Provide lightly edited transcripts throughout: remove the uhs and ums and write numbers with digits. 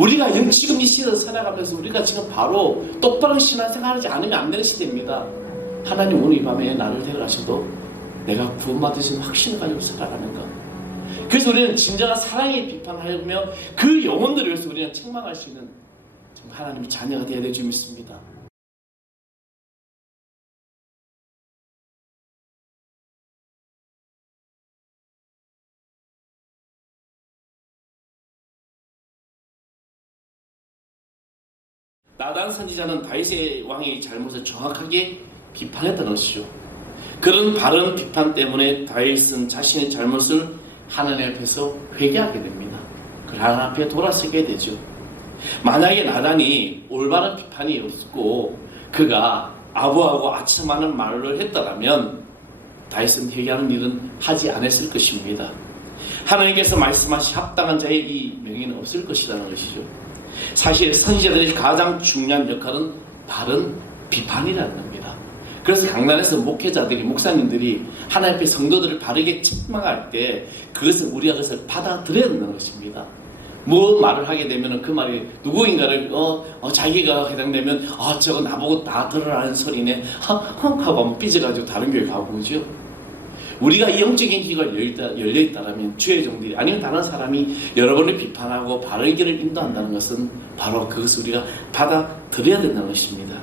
우리가 지금 이 시대를 살아가면서 우리가 지금 바로 똑바른 신앙생활하지 않으면 안 되는 시대입니다. 하나님 오늘 이 밤에 나를 데려가셔도 내가 구원받으신 확신을 가지고 살아가는 것. 그래서 우리는 진정한 사랑의 비판하며 그 영혼들을 위해서 우리는 책망할 수 있는 하나님의 자녀가 되어야 될 줄 믿습니다. 나단 선지자는 다윗의 왕의 잘못을 정확하게 비판했다는 것이죠. 그런 바른 비판 때문에 다윗은 자신의 잘못을 하나님 앞에서 회개하게 됩니다. 하나님 앞에 돌아서게 되죠. 만약에 나단이 올바른 비판이 없고 그가 아부하고 아첨하는 말을 했다면 다윗은 회개하는 일은 하지 않았을 것입니다. 하나님께서 말씀하신 합당한 자의 이 명예는 없을 것이라는 것이죠. 사실 선지자들의 가장 중요한 역할은 바른 비판이라는 겁니다. 그래서 강단에서 목회자들이 목사님들이 하나님 앞에 성도들을 바르게 책망할 때 그것을 우리가 그것을 받아들여야 된다는 것입니다. 뭐 말을 하게 되면 그 말이 누구인가를 자기가 해당되면 저거 나보고 다 들으라는 소리네 하고 한번 삐져가지고 다른 교회 가고 그죠. 우리가 이 영적인 귀가 열려있다면 주의 종들이 아니면 다른 사람이 여러분을 비판하고 바른 길을 인도한다는 것은 바로 그것을 우리가 받아들여야 된다는 것입니다.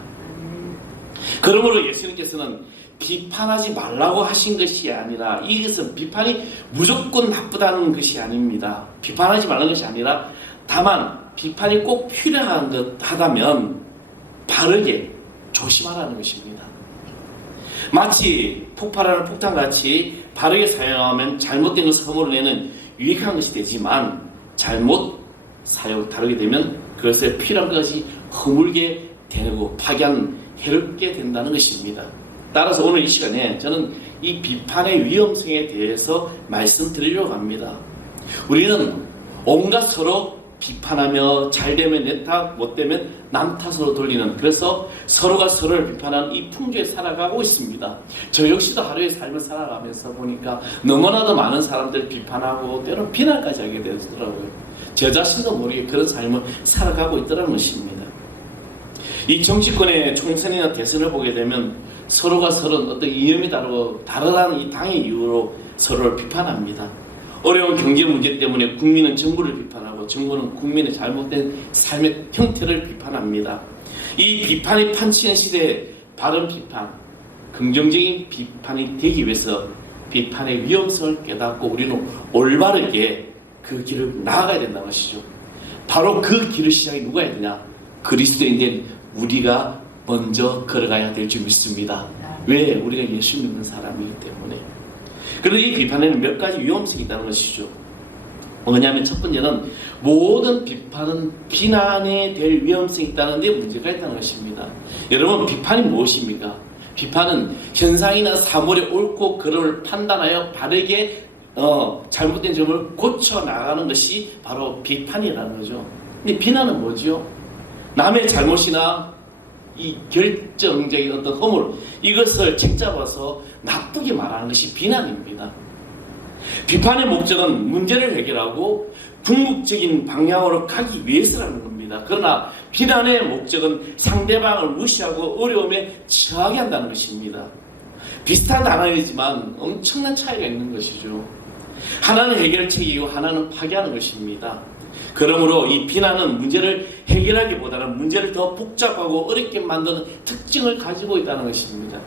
그러므로 예수님께서는 비판하지 말라고 하신 것이 아니라 이것은 비판이 무조건 나쁘다는 것이 아닙니다. 비판하지 말라는 것이 아니라 다만 비판이 꼭 필요한 것 하다면 바르게 조심하라는 것입니다. 마치 폭발하는 폭탄같이 바르게 사용하면 잘못된 것을 허물어내는 유익한 것이 되지만 잘못 다루게 되면 그것을 필요한 것이 허물게 되고 파괴하는 해롭게 된다는 것입니다. 따라서 오늘 이 시간에 저는 이 비판의 위험성에 대해서 말씀드리려고 합니다. 우리는 온갖 서로 비판하며 잘되면 내 탓, 못되면 남 탓으로 돌리는, 그래서 서로가 서로를 비판하는 이 풍조에 살아가고 있습니다. 저 역시도 하루의 삶을 살아가면서 보니까 너무나도 많은 사람들 비판하고 때로는 비난까지 하게 되더라고요. 저 자신도 모르게 그런 삶을 살아가고 있더라는 것입니다. 이 정치권의 총선이나 대선을 보게 되면 서로가 서로 어떤 이념이 다르다는 이 당의 이유로 서로를 비판합니다. 어려운 경제 문제 때문에 국민은 정부를 비판하고 정부는 국민의 잘못된 삶의 형태를 비판합니다. 이 비판이 판치는 시대에 바른 비판, 긍정적인 비판이 되기 위해서 비판의 위험성을 깨닫고 우리는 올바르게 그 길을 나아가야 된다는 것이죠. 바로 그 길을 시작이 누가 해야 되냐? 그리스도인된 우리가 먼저 걸어가야 될 줄 믿습니다. 왜? 우리가 예수 믿는 사람이기 때문에. 그런데 이 비판에는 몇 가지 위험성이 있다는 것이죠. 뭐냐면 첫 번째는 모든 비판은 비난에 될 위험성이 있다는 데 문제가 있다는 것입니다. 여러분, 비판이 무엇입니까? 비판은 현상이나 사물의 옳고 그름을 판단하여 바르게 잘못된 점을 고쳐 나가는 것이 바로 비판이라는 거죠. 근데 비난은 뭐죠? 남의 잘못이나 이 결정적인 어떤 허물, 이것을 책잡아서 나쁘게 말하는 것이 비난입니다. 비판의 목적은 문제를 해결하고 궁극적인 방향으로 가기 위해서라는 겁니다. 그러나 비난의 목적은 상대방을 무시하고 어려움에 처하게 한다는 것입니다. 비슷한 단어이지만 엄청난 차이가 있는 것이죠. 하나는 해결책이고 하나는 파괴하는 것입니다. 그러므로 이 비난은 문제를 해결하기보다는 문제를 더 복잡하고 어렵게 만드는 특징을 가지고 있다는 것입니다.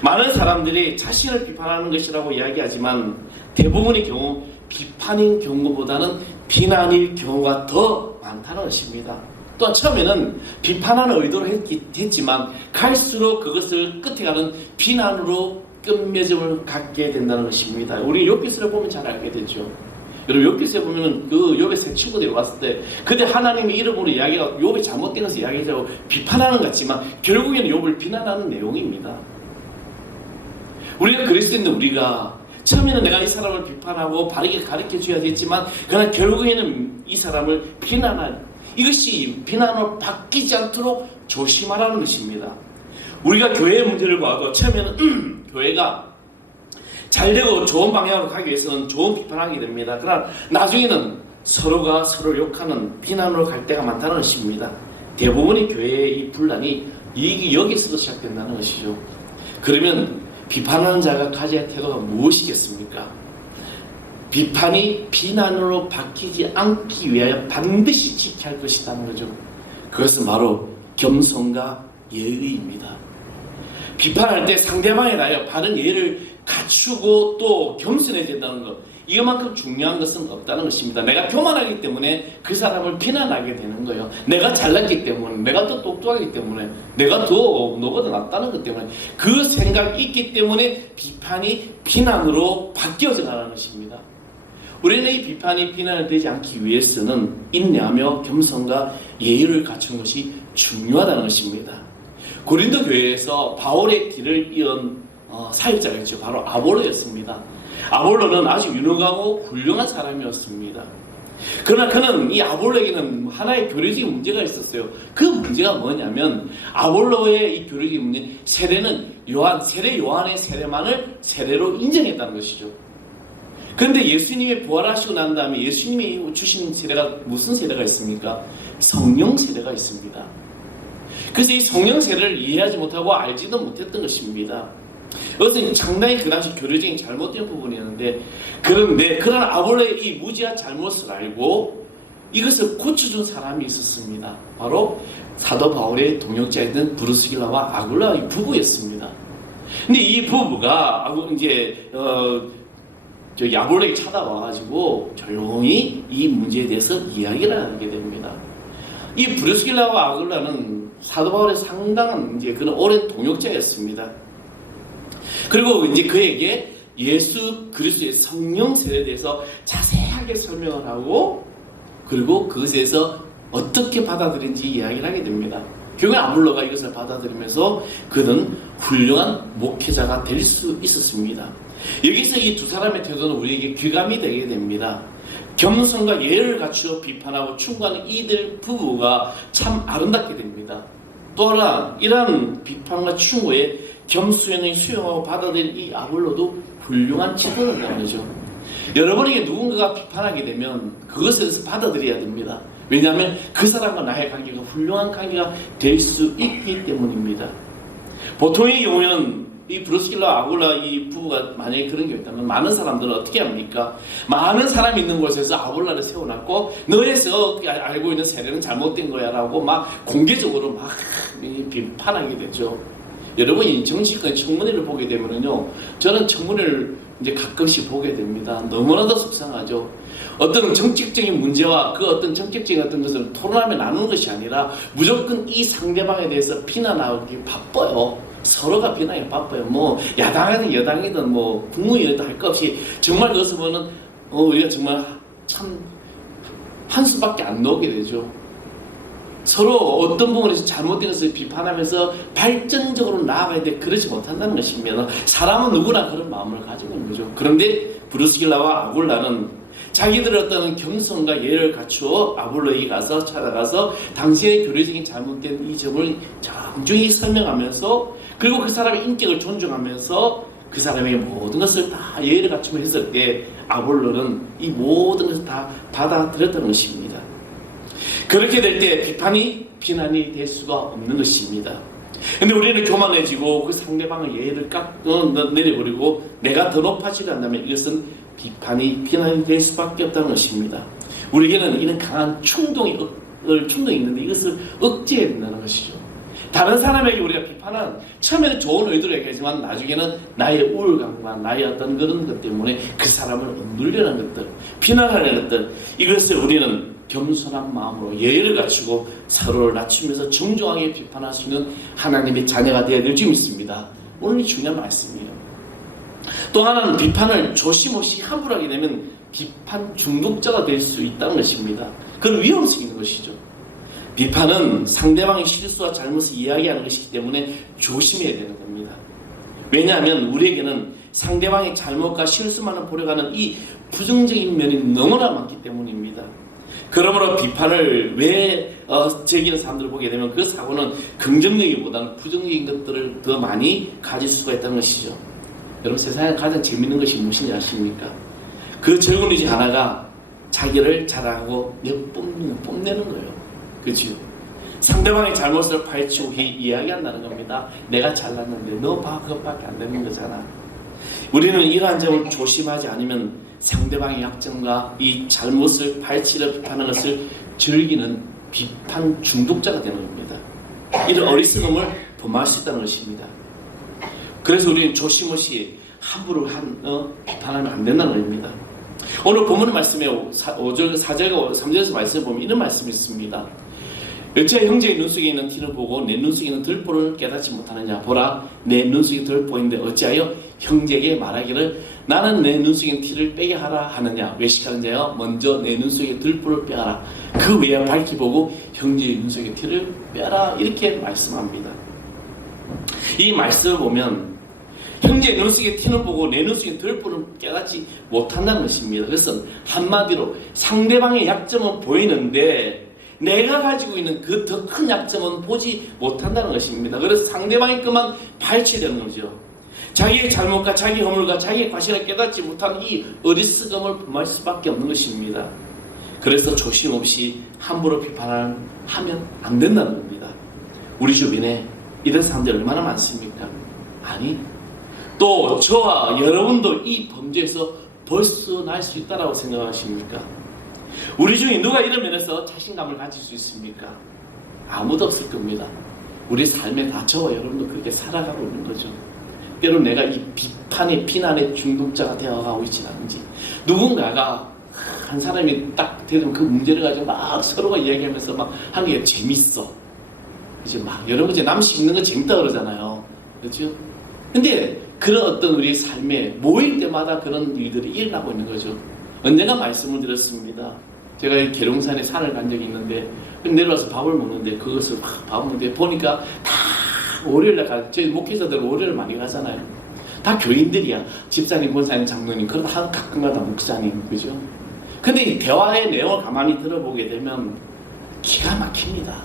많은 사람들이 자신을 비판하는 것이라고 이야기하지만 대부분의 경우 비판인 경우보다는 비난일 경우가 더 많다는 것입니다. 또한 처음에는 비판하는 의도로 했지만 갈수록 그것을 끝에 가는 비난으로 끝맺음을 갖게 된다는 것입니다. 우리 욥기서를 보면 잘 알게 되죠. 여러분, 욥기서에 보면은 그 욥의 세 친구들이 왔을 때 그때 하나님의 이름으로 이야기가 욥이 잘못된 것을 이야기하고 비판하는 것 같지만 결국에는 욥을 비난하는 내용입니다. 우리가 그리스도인데 우리가 처음에는 내가 이 사람을 비판하고 바르게 가르쳐 줘야 되지만 그러나 결국에는 이 사람을 비난할, 이것이 비난으로 바뀌지 않도록 조심하라는 것입니다. 우리가 교회의 문제를 봐도 처음에는 교회가 잘되고 좋은 방향으로 가기 위해서는 좋은 비판하게 됩니다. 그러나 나중에는 서로가 서로 욕하는 비난으로 갈 때가 많다는 것입니다. 대부분의 교회의 이 분란이 여기서도 시작된다는 것이죠. 그러면 비판하는 자가 가져야 할 태도가 무엇이겠습니까? 비판이 비난으로 바뀌지 않기 위하여 반드시 지켜야 할 것이라는 거죠. 그것은 바로 겸손과 예의입니다. 비판할 때 상대방에 대하여 바른 예의를 갖추고 또 겸손해야 된다는 것, 이것만큼 중요한 것은 없다는 것입니다. 내가 교만하기 때문에 그 사람을 비난하게 되는 거예요. 내가 잘났기 때문에, 내가 더 똑똑하기 때문에, 내가 더 너보다 낫다는 것 때문에, 그 생각이 있기 때문에 비판이 비난으로 바뀌어져 가는 것입니다. 우리는 이 비판이 비난이 되지 않기 위해서는 인내하며 겸손과 예의를 갖춘 것이 중요하다는 것입니다. 고린도 교회에서 바울의 뒤를 이은 사역자가 있죠. 바로 아볼로였습니다. 아볼로는 아주 유능하고 훌륭한 사람이었습니다. 그러나 그는 이 아볼로에게는 하나의 교리적인 문제가 있었어요. 그 문제가 뭐냐면 아볼로의 이 교리적인 문제, 세례는 세례 요한의 세례만을 세례로 인정했다는 것이죠. 그런데 예수님이 부활하시고 난 다음에 예수님이 주신 세례가 무슨 세례가 있습니까? 성령 세례가 있습니다. 그래서 이 성령 세례를 이해하지 못하고 알지도 못했던 것입니다. 이것은 상당히 그 당시 교리적인 잘못된 부분이었는데, 그런 아볼로의 이 무지한 잘못을 알고 이것을 고쳐준 사람이 있었습니다. 바로 사도 바울의 동역자였던 브루스길라와 아굴라의 부부였습니다. 근데 이 부부가 이제 아볼로에게 찾아와가지고 조용히 이 문제에 대해서 이야기를 하게 됩니다. 이 브루스길라와 아굴라는 사도 바울의 상당한 이제 그런 오랜 동역자였습니다. 그리고 이제 그에게 예수 그리스도의 성령 세례에 대해서 자세하게 설명을 하고, 그리고 그것에서 어떻게 받아들인지 이야기를 하게 됩니다. 결국 아볼로가 이것을 받아들이면서 그는 훌륭한 목회자가 될 수 있었습니다. 여기서 이 두 사람의 태도는 우리에게 귀감이 되게 됩니다. 겸손과 예를 갖추어 비판하고 충고하는 이들 부부가 참 아름답게 됩니다. 또한 이러한 비판과 충고에 겸손히 수용하고 받아들인 이 아볼로도 훌륭한 지도를 나누죠. 여러분에게 누군가가 비판하게 되면 그것에 대해서 받아들여야 됩니다. 왜냐하면 그 사람과 나의 관계가 훌륭한 관계가 될 수 있기 때문입니다. 보통의 경우에는 이 브루스길라 아굴라 이 부부가 만약에 그런 게 있다면 많은 사람들은 어떻게 합니까? 많은 사람이 있는 곳에서 아굴라를 세워놨고, 너에서 알고 있는 세례는 잘못된 거야 라고 막 공개적으로 막 비판하게 되죠. 여러분이 정치권 청문회를 보게 되면요, 저는 청문회를 이제 가끔씩 보게 됩니다. 너무나도 속상하죠. 어떤 정책적인 문제와 그 어떤 정책적인 어떤 것을 토론하며 나누는 것이 아니라 무조건 이 상대방에 대해서 비난하기 바빠요. 서로가 비난하기 바빠요. 뭐 야당이든 여당이든 뭐 국무위원도 할 것 없이 정말 그것을 보면 우리가 정말 참 한숨밖에 안 나오게 되죠. 서로 어떤 부분에서 잘못된 것을 비판하면서 발전적으로 나아가야 돼. 그러지 못한다는 것입니다. 사람은 누구나 그런 마음을 가지고 있는 거죠. 그런데 브루스길라와 아굴라는 자기들의 어떤 겸손과 예를 갖추어 아볼로에게 가서 찾아가서 당시의 교리적인 잘못된 이 점을 정중히 설명하면서, 그리고 그 사람의 인격을 존중하면서 그 사람의 모든 것을 다 예를 갖추며 했을 때 아볼로는 이 모든 것을 다 받아들였다는 것입니다. 그렇게 될 때 비판이 비난이 될 수가 없는 것입니다. 근데 우리는 교만해지고 그 상대방의 예의를 내려버리고 내가 더 높아지려 한다면 이것은 비판이 비난이 될 수밖에 없다는 것입니다. 우리에게는 이런 강한 충동이 있는데 이것을 억제해야 된다는 것이죠. 다른 사람에게 우리가 비판은 처음에는 좋은 의도로 얘기하지만 나중에는 나의 우울감과 나의 어떤 그런 것 때문에 그 사람을 억누르려는 것들, 비난하려는 것들, 이것을 우리는 겸손한 마음으로 예의를 갖추고 서로를 낮추면서 정중하게 비판할 수 있는 하나님의 자녀가 되어야 될 줄 믿습니다. 오늘 중요한 말씀이에요. 또 하나는 비판을 조심없이 함부로 하게 되면 비판 중독자가 될 수 있다는 것입니다. 그런 위험성이 있는 것이죠. 비판은 상대방의 실수와 잘못을 이야기하는 것이기 때문에 조심해야 되는 겁니다. 왜냐하면 우리에게는 상대방의 잘못과 실수만을 보려가는 이 부정적인 면이 너무나 많기 때문입니다. 그러므로 비판을 왜 제기하는 사람들을 보게 되면 그 사고는 긍정적이보다는 부정적인 것들을 더 많이 가질 수가 있다는 것이죠. 여러분, 세상에 가장 재밌는 것이 무엇인지 아십니까? 그 즐거운 중 하나가 자기를 자랑하고 뽐내는 거예요. 그렇죠? 상대방의 잘못을 파헤치고 이야기한다는 겁니다. 내가 잘났는데 너 봐, 그것밖에 안 되는 거잖아. 우리는 이러한 점을 조심하지 않으면 상대방의 약점과 이 잘못을 파헤치려 비판하는 것을 즐기는 비판 중독자가 되는 겁니다. 이런 어리석음을 범할 수 있다는 것입니다. 그래서 우리는 조심없이 함부로 비판하면 안 된다는 겁니다. 오늘 본문 말씀에 5절, 4절과 3절에서 말씀을 보면 이런 말씀이 있습니다. 어찌하여 형제의 눈 속에 있는 티를 보고 내 눈 속에 있는 들보를 깨닫지 못하느냐. 보라, 내 눈 속에 들보인데 어찌하여 형제에게 말하기를 나는 내 눈 속에 있는 티를 빼게 하라 하느냐. 외식하는 자여 먼저 내 눈 속에 들보를 빼라. 그 외에 밝히 보고 형제의 눈 속에 티를 빼라. 이렇게 말씀합니다. 이 말씀을 보면 형제의 눈 속에 티는 보고 내 눈 속에 들보를 깨닫지 못한다는 것입니다. 그래서 한마디로 상대방의 약점은 보이는데 내가 가지고 있는 그 더 큰 약점은 보지 못한다는 것입니다. 그래서 상대방의 것만 파헤치려는 거죠. 자기의 잘못과 자기 허물과 자기의 과실을 깨닫지 못한 이 어리석음을 범할 수밖에 없는 것입니다. 그래서 조심 없이 함부로 비판하면 안 된다는 겁니다. 우리 주변에 이런 사람들이 얼마나 많습니까? 아니, 또 저와 여러분도 이 범죄에서 벗어날 수 있다고 생각하십니까? 우리 중에 누가 이런 면에서 자신감을 가질 수 있습니까? 아무도 없을 겁니다. 우리 삶에 다 저와 여러분도 그렇게 살아가고 있는 거죠. 때로 내가 이 비판의 비난의 중독자가 되어가고 있지 않은지, 누군가가 한 사람이 딱 되면 그 문제를 가지고 막 서로가 이야기하면서 막 하는 게 재밌어. 이제 막 여러분 이제 남 씹는 거 재밌다 그러잖아요. 그렇죠? 근데 그런 어떤 우리 삶에 모일 때마다 그런 일들이 일어나고 있는 거죠. 언젠가 말씀을 드렸습니다. 제가 계룡산에 산을 간 적이 있는데 내려와서 밥을 먹는데 그것을 막 밥을 먹는데 보니까 다 월요일날 저희 목회자들 월요일 많이 가잖아요. 다 교인들이야. 집사님, 권사님, 장로님, 그러다 가끔가다 목사님, 그죠? 근데 이 대화의 내용을 가만히 들어보게 되면 기가 막힙니다.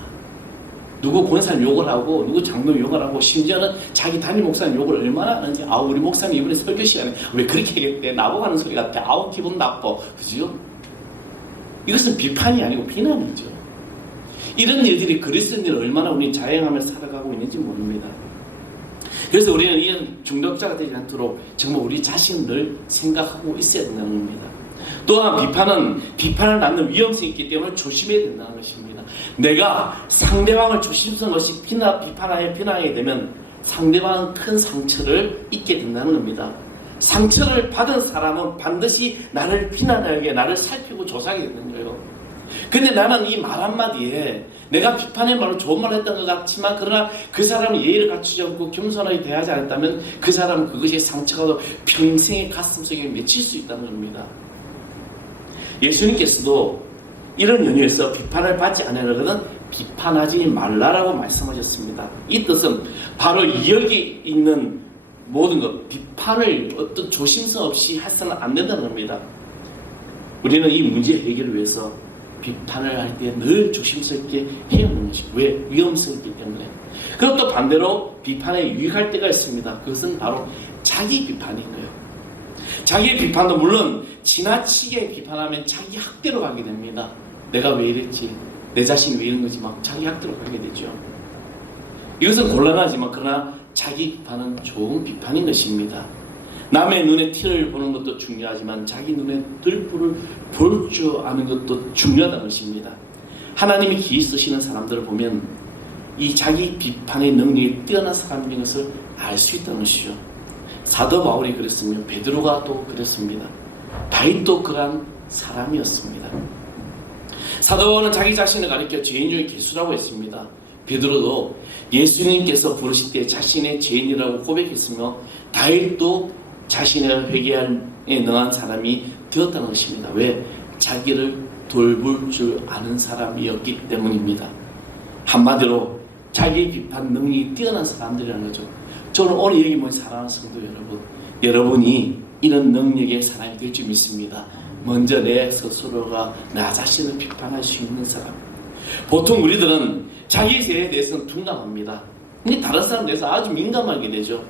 누구 권사님 욕을 하고 누구 장로 욕을 하고 심지어는 자기 담임 목사님 욕을 얼마나 하는지, 우리 목사님 이번에 설교 시간에 왜 그렇게 얘기했대? 나보고 하는 소리 같아. 기분 나빠. 그죠? 이것은 비판이 아니고 비난이죠. 이런 일들이 그리스도인들이 얼마나 우리 자행하며 살아가고 있는지 모릅니다. 그래서 우리는 이런 중독자가 되지 않도록 정말 우리 자신을 생각하고 있어야 된다는 겁니다. 또한 비판을 낳는 위험성이 있기 때문에 조심해야 된다는 것입니다. 내가 상대방을 조심스러운 것이 비판하게 되면 상대방은 큰 상처를 입게 된다는 겁니다. 상처를 받은 사람은 반드시 나를 비난하게, 나를 살피고 조사하게 되는 거예요. 근데 나는 이 말 한마디에 내가 비판의 말로 좋은 말을 했던 것 같지만, 그러나 그 사람이 예의를 갖추지 않고 겸손하게 대하지 않았다면 그 사람은 그것이 상처가 평생의 가슴속에 맺힐 수 있다는 겁니다. 예수님께서도 이런 연유에서 비판을 받지 않으려거든 비판하지 말라라고 말씀하셨습니다. 이 뜻은 바로 여기 있는 모든 것, 비판을 어떤 조심성 없이 해서는 안 된다는 겁니다. 우리는 이 문제 해결을 위해서 비판을 할 때 늘 조심스럽게 해야 하는 것이, 왜? 위험성이 있기 때문에. 그리고 또 반대로 비판에 유익할 때가 있습니다. 그것은 바로 자기 비판인 거예요. 자기의 비판도 물론 지나치게 비판하면 자기 학대로 가게 됩니다. 내가 왜 이랬지? 내 자신이 왜 이런 거지? 막 자기 학대로 가게 되죠. 이것은 곤란하지만 그러나 자기 비판은 좋은 비판인 것입니다. 남의 눈에 티를 보는 것도 중요하지만 자기 눈에 들보를 볼 줄 아는 것도 중요하다는 것입니다. 하나님이 기이 쓰시는 사람들을 보면 이 자기 비판의 능력이 뛰어난 사람인 것을 알 수 있다는 것이죠. 사도 바울이 그랬으며 베드로가 또 그랬습니다. 다윗도 그러한 사람이었습니다. 사도 바울은 자기 자신을 가리켜 죄인 중에 괴수라고 했습니다. 베드로도 예수님께서 부르실 때 자신의 죄인이라고 고백했으며 다윗도 자신의 회개에 능한 사람이 되었다는 것입니다. 왜? 자기를 돌볼 줄 아는 사람이었기 때문입니다. 한마디로 자기 비판 능력이 뛰어난 사람들이라는 거죠. 저는 오늘 여기 모인 사랑하는 성도 여러분, 여러분이 이런 능력의 사람이 될 줄 믿습니다. 먼저 내 스스로가 나 자신을 비판할 수 있는 사람. 보통 우리들은 자기 죄에 대해서는 둔감합니다. 근데 다른 사람에 대해서 아주 민감하게 되죠.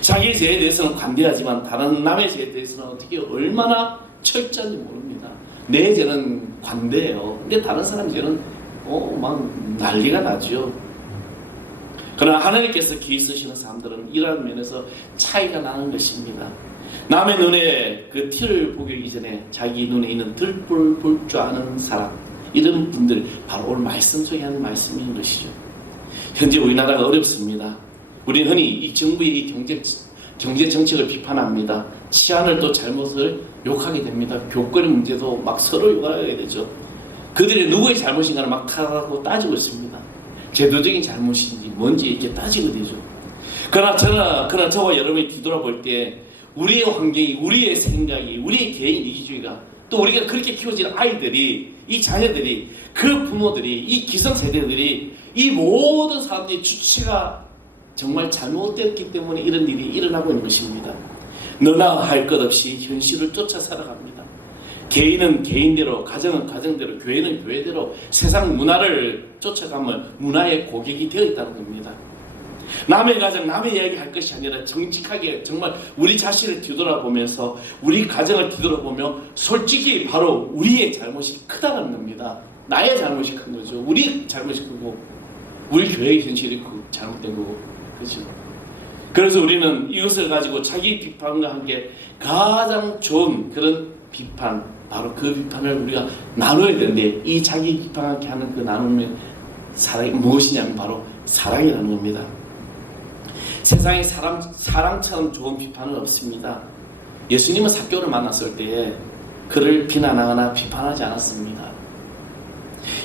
자기 죄에 대해서는 관대하지만 다른 남의 죄에 대해서는 어떻게 얼마나 철저한지 모릅니다. 내 죄는 관대해요. 근데 다른 사람 죄는 막 난리가 나죠. 그러나 하나님께서 귀 쓰시는 사람들은 이러한 면에서 차이가 나는 것입니다. 남의 눈에 그 티를 보기 이전에 자기 눈에 있는 들불 볼 줄 아는 사람, 이런 분들 바로 오늘 말씀 속에 하는 말씀인 것이죠. 현재 우리나라가 어렵습니다. 우리는 흔히 이 정부의 이 경제 정책을 비판합니다. 치안을 또 잘못을 욕하게 됩니다. 교권 문제도 막 서로 욕하게 되죠. 그들이 누구의 잘못인가를 막 타고 따지고 있습니다. 제도적인 잘못인지 뭔지 이렇게 따지게 되죠. 그러나 저와 여러분이 뒤돌아볼 때 우리의 환경이, 우리의 생각이, 우리의 개인 이기주의가, 또 우리가 그렇게 키워진 아이들이, 이 자녀들이, 그 부모들이, 이 기성세대들이, 이 모든 사람들의 주체가 정말 잘못됐기 때문에 이런 일이 일어나고 있는 것입니다. 너나 할 것 없이 현실을 쫓아 살아갑니다. 개인은 개인대로, 가정은 가정대로, 교회는 교회대로 세상 문화를 쫓아가면 문화의 고객이 되어 있다는 겁니다. 남의 가정, 남의 이야기 할 것이 아니라 정직하게 정말 우리 자신을 뒤돌아보면서 우리 가정을 뒤돌아보며 솔직히 바로 우리의 잘못이 크다는 겁니다. 나의 잘못이 큰 거죠. 우리 잘못이 크고 우리 교회의 현실이 잘못된 거고, 그렇죠? 그래서 우리는 이것을 가지고 자기 비판과 함께 가장 좋은 그런 비판, 바로 그 비판을 우리가 나눠야 되는데, 이 자기 비판하게 하는 그 나눔의 사랑이 무엇이냐면 바로 사랑이라는 겁니다. 세상에 사랑처럼 좋은 비판은 없습니다. 예수님은 삭개오를 만났을 때에 그를 비난하거나 비판하지 않았습니다.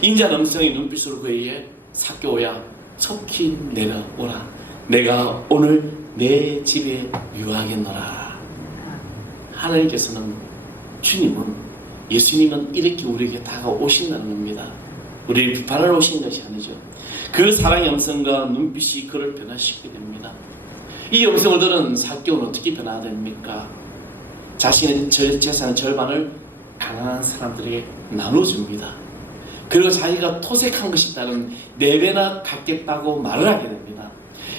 인자한 음성의 눈빛으로 그에게 삭개오야 속히 내려오라. 내가 오늘 내 집에 유하겠노라. 하나님께서는, 주님은, 예수님은 이렇게 우리에게 다가오신다는 겁니다. 우리를 비판하러 오신 것이 아니죠. 그 사랑의 음성과 눈빛이 그를 변화시키게 됩니다. 이 음성을 들은 삭개오는 어떻게 변화됩니까? 자신의 재산의 절반을 가난한 사람들에게 나눠줍니다. 그리고 자기가 토색한 것이 있다는 4배나 갚겠다고 말을 하게 됩니다.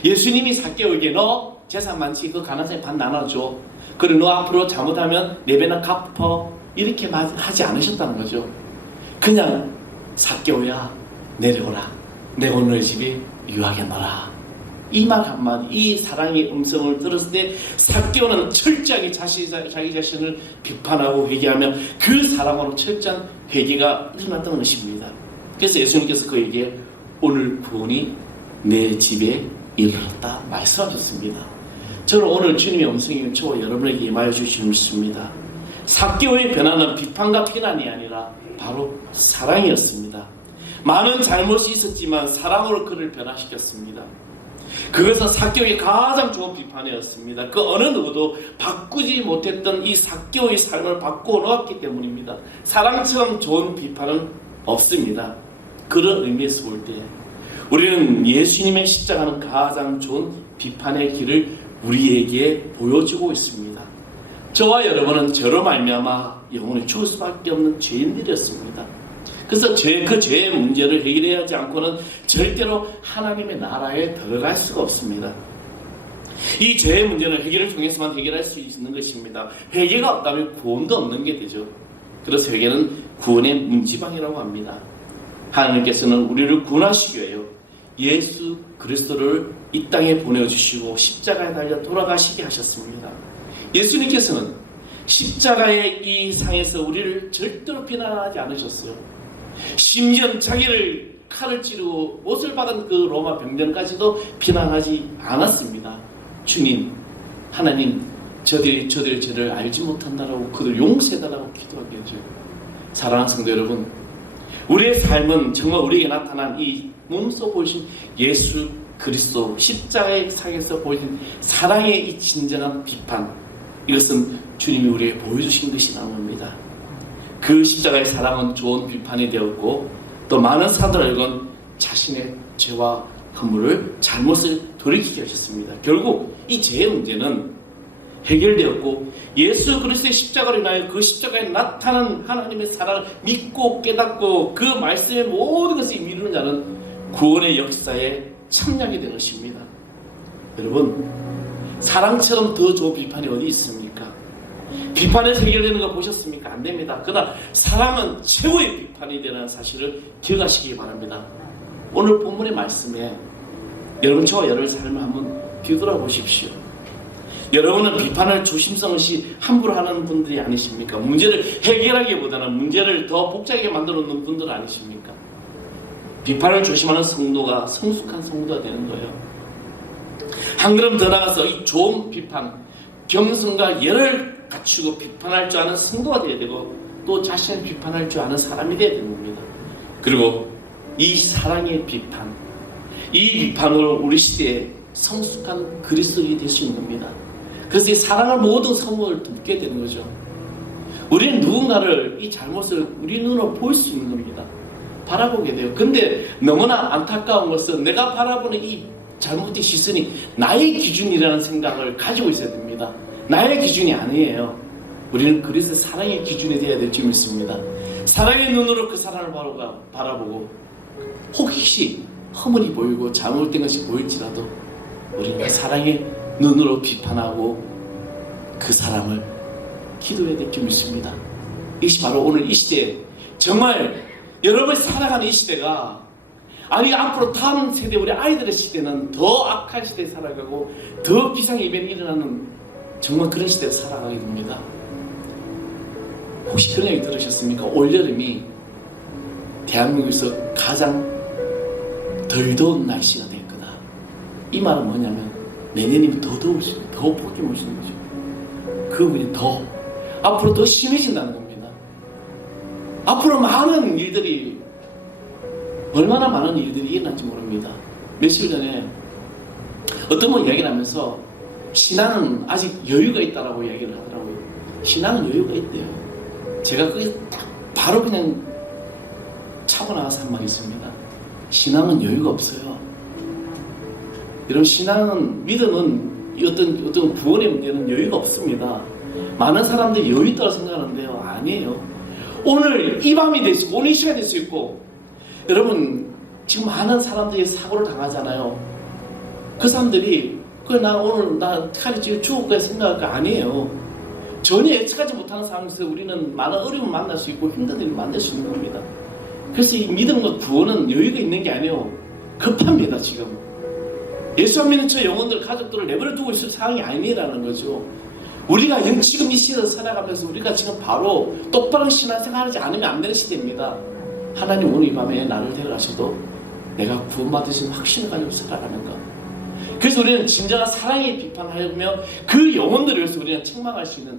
예수님이 삭개오에게 너 재산 많지? 그 가난한 사람에 반 나눠줘. 그리고 너 앞으로 잘못하면 4배나 갚어. 이렇게 하지 않으셨다는 거죠. 그냥 삭개오야 내려오라. 내가 오늘 집에 유하겠노라. 이 말 한마디, 이 사랑의 음성을 들었을 때 삭개오는 철저하게 자기 자신을 비판하고 회개하며 그 사랑으로 철저한 회개가 일어났던 것입니다. 그래서 예수님께서 그에게 오늘 구원이 내 집에 이르렀다 말씀하셨습니다. 저는 오늘 주님의 음성이 저와 여러분에게 임하여 주시옵습니다. 삭개오의 변화는 비판과 비난이 아니라 바로 사랑이었습니다. 많은 잘못이 있었지만 사랑으로 그를 변화시켰습니다. 그것은 삭개오의 가장 좋은 비판이었습니다. 그 어느 누구도 바꾸지 못했던 이 삭개오의 삶을 바꾸어 놓았기 때문입니다. 사랑처럼 좋은 비판은 없습니다. 그런 의미에서 볼 때 우리는 예수님의 십자가는 가장 좋은 비판의 길을 우리에게 보여주고 있습니다. 저와 여러분은 저로 말미암아 영원히 죽을 수밖에 없는 죄인들이었습니다. 그래서 그 죄의 문제를 해결해야 하지 않고는 절대로 하나님의 나라에 들어갈 수가 없습니다. 이 죄의 문제는 회개를 통해서만 해결할 수 있는 것입니다. 회개가 없다면 구원도 없는 게 되죠. 그래서 회개는 구원의 문지방이라고 합니다. 하나님께서는 우리를 구원하시기 위하여 예수 그리스도를 이 땅에 보내주시고 십자가에 달려 돌아가시게 하셨습니다. 예수님께서는 십자가의 이 상에서 우리를 절대로 비난하지 않으셨어요. 심지어 자기를 칼을 찌르고 못을 박은 그 로마 병정까지도 비난하지 않았습니다. 주님, 하나님, 저들이 저를 알지 못한다라고 그들 용서해달라고 기도하게 해줘요. 사랑하는 성도 여러분, 우리의 삶은 정말 우리에게 나타난 이 몸소 보이신 예수 그리스도 십자가의 상에서 보이신 사랑의 이 진정한 비판, 이것은 주님이 우리에게 보여주신 것이 나옵니다. 그 십자가의 사랑은 좋은 비판이 되었고, 또 많은 사도들은 자신의 죄와 허물을 잘못을 돌이키게 하셨습니다. 결국 이 죄의 문제는 해결되었고, 예수 그리스도의 십자가로 인하여 그 십자가에 나타난 하나님의 사랑을 믿고 깨닫고 그 말씀의 모든 것을 이루는 자는 구원의 역사에 참여하게 된 것입니다. 여러분, 사랑처럼 더 좋은 비판이 어디 있습니까? 비판에서 해결되는 거 보셨습니까? 안 됩니다. 그러나 사랑은 최고의 비판이 되는 사실을 기억하시기 바랍니다. 오늘 본문의 말씀에 여러분, 저와 여러분의 삶을 한번 뒤돌아보십시오. 여러분은 비판을 조심성 없이 함부로 하는 분들이 아니십니까? 문제를 해결하기보다는 문제를 더 복잡하게 만들어 놓는 분들 아니십니까? 비판을 조심하는 성도가 성숙한 성도가 되는 거예요. 한 걸음 더 나가서 이 좋은 비판, 겸손과 예를 갖추고 비판할 줄 아는 성도가 되어야 되고, 또 자신을 비판할 줄 아는 사람이 되어야 되는 겁니다. 그리고 이 사랑의 비판, 이 비판으로 우리 시대에 성숙한 그리스도인이 될 수 있는 겁니다. 그래서 이 사랑을 모든 성도를 돕게 되는 거죠. 우리는 누군가를, 이 잘못을 우리 눈으로 볼 수 있는 겁니다. 바라보게 돼요. 근데 너무나 안타까운 것은 내가 바라보는 이 잘못된 시선이 나의 기준이라는 생각을 가지고 있어야 됩니다. 나의 기준이 아니에요. 우리는 그리스도의 사랑의 기준이 되어야 될 줄 믿습니다. 사랑의 눈으로 그 사람을 바라보고, 혹시 허물이 보이고 잘못된 것이 보일지라도 우리는 그 사랑의 눈으로 비판하고 그 사람을 기도해야 될 줄 믿습니다. 이것이 바로 오늘 이 시대에, 정말 여러분이 살아가는 이 시대가, 아니 앞으로 다음 세대, 우리 아이들의 시대는 더 악한 시대에 살아가고 더 비상의 이변이 일어나는 정말 그런 시대에 살아가게 됩니다. 혹시 그런 얘기 들으셨습니까? 올여름이 대한민국에서 가장 덜 더운 날씨가 될 거다. 이 말은 뭐냐면 내년이면 더 더우시고 더 폭염 오시는 거죠. 그 부분이 더 앞으로 더 심해진다는 겁니다. 앞으로 많은 일들이, 얼마나 많은 일들이 일어날지 모릅니다. 며칠 전에 어떤 분 이야기를 하면서 신앙은 아직 여유가 있다라고 이야기를 하더라고요. 신앙은 여유가 있대요. 제가 그게 딱 바로 그냥 차고 나가서 한 말이 있습니다. 신앙은 여유가 없어요. 여러분, 신앙은, 믿음은 어떤 구원의 문제는 여유가 없습니다. 많은 사람들이 여유 있다고 생각하는데요, 아니에요. 오늘 이 밤이 될 수 있고 오늘 이 시간이 될 수 있고, 여러분 지금 많은 사람들이 사고를 당하잖아요. 그 사람들이 나 오늘 칼이 죽을 거야 생각할 거 아니에요. 전혀 예측하지 못하는 상황에서 우리는 많은 어려움을 만날 수 있고 힘든 일을 만날 수 있는 겁니다. 그래서 이 믿음과 구원은 여유가 있는 게 아니에요. 급합니다. 지금 예수 안 믿는 저 영혼들, 가족들을 내버려 두고 있을 상황이 아니라는 거죠. 우리가 지금 이 시대를 살아가면서 우리가 지금 바로 똑바른 신앙생활하지 않으면 안 되는 시대입니다. 하나님 오늘 이 밤에 나를 데려가셔도 내가 구원받으신 확신을 가지고 살아가는 것. 그래서 우리는 진정한 사랑의 비판하며 그 영혼들을 위해서 우리는 책망할 수 있는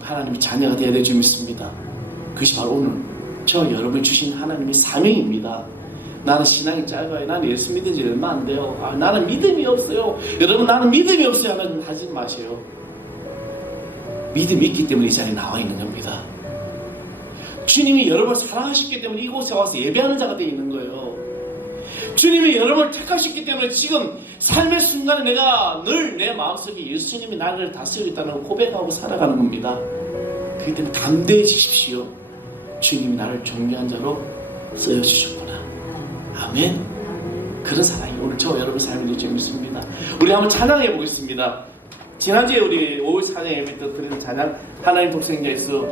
하나님의 자녀가 되어야 될 줄 믿습니다. 그것이 바로 오늘 저 여러분 주신 하나님의 사명입니다. 나는 신앙이 짧아요. 나는 예수 믿은 지 얼마 안 돼요. 나는 믿음이 없어요. 여러분, 나는 믿음이 없어요 하면 하지 마세요. 믿음이 있기 때문에 이 자리에 나와 있는 겁니다. 주님이 여러분을 사랑하셨기 때문에 이곳에 와서 예배하는 자가 되어 있는 거예요. 주님이 여러분을 택하셨기 때문에 지금 삶의 순간에 내가 늘 내 마음속에 예수님이 나를 다스리고 있다는 고백하고 살아가는 겁니다. 그렇기 때문에 담대해지십시오. 주님이 나를 존귀한 자로 쓰여주셨구나. 아멘. 그런 사랑이 오늘 저와 여러분 삶이 될지 믿습니다. 우리 한번 찬양해 보겠습니다. 지난주에 우리 5월 찬양 예배 때 드리는 찬양, 하나님 독생자 예수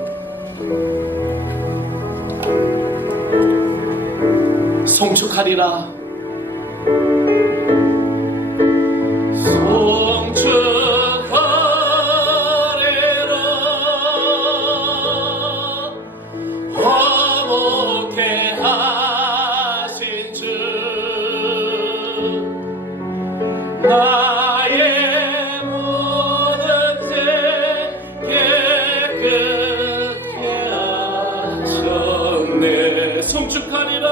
송축하리라, 화목해 하신 주 나의 모든 죄 깨끗게 하셨네. 송축하리라,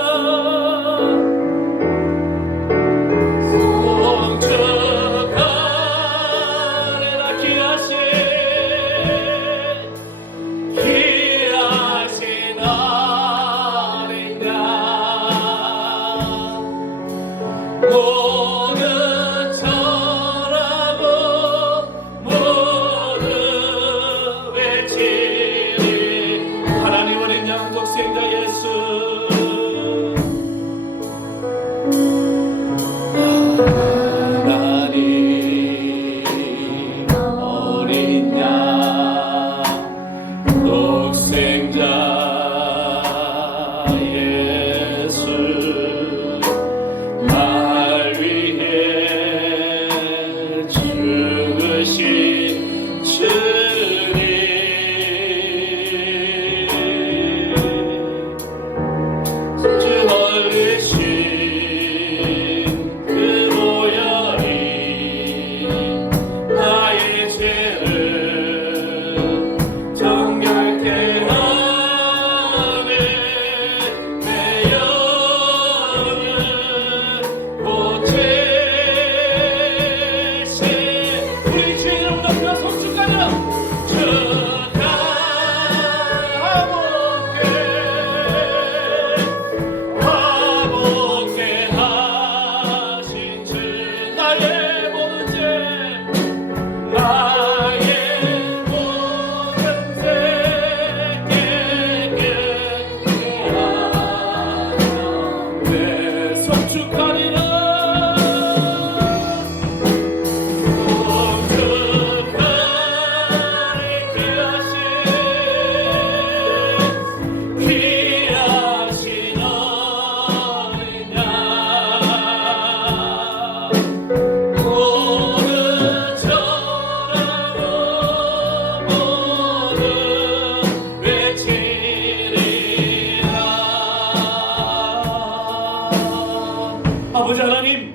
아버지 하나님,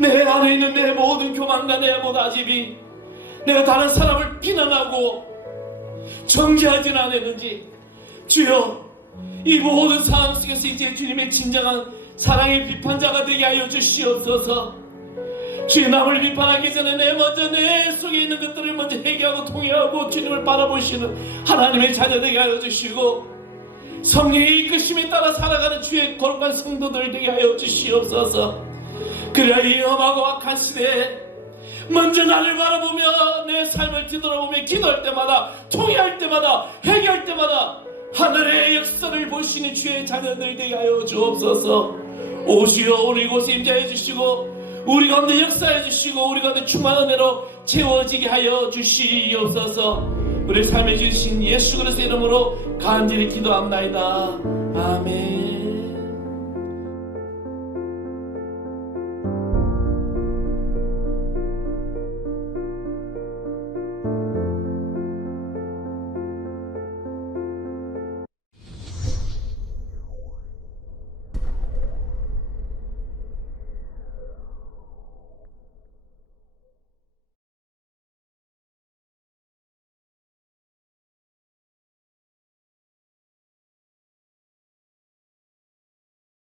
내 안에 있는 내 모든 교만과 내 모든 아집이 내가 다른 사람을 비난하고 정죄하지는 않았는지 주여, 이 모든 상황 속에서 이제 주님의 진정한 사랑의 비판자가 되게 하여 주시옵소서. 주의 남을 비판하기 전에 내 속에 있는 것들을 먼저 해결하고 통회하고 주님을 바라보시는 하나님의 자녀 되게 하여 주시고, 성령의 이끄심에 따라 살아가는 주의 거룩한 성도들 되게 하여 주시옵소서. 그래야 이 험하고 악한 시대에 먼저 나를 바라보며 내 삶을 뒤돌아보며 기도할 때마다, 통회할 때마다, 회개할 때마다 하늘의 역사를 보시는 주의 자녀들 되게 하여 주옵소서. 오시어 오늘 이곳에 임재해 주시고 우리 가운데 역사해 주시고 우리 가운데 충만한 은혜로 채워지게 하여 주시옵소서. 우리 삶에 주신 예수 그리스도의 이름으로 간절히 기도합나이다. 아멘.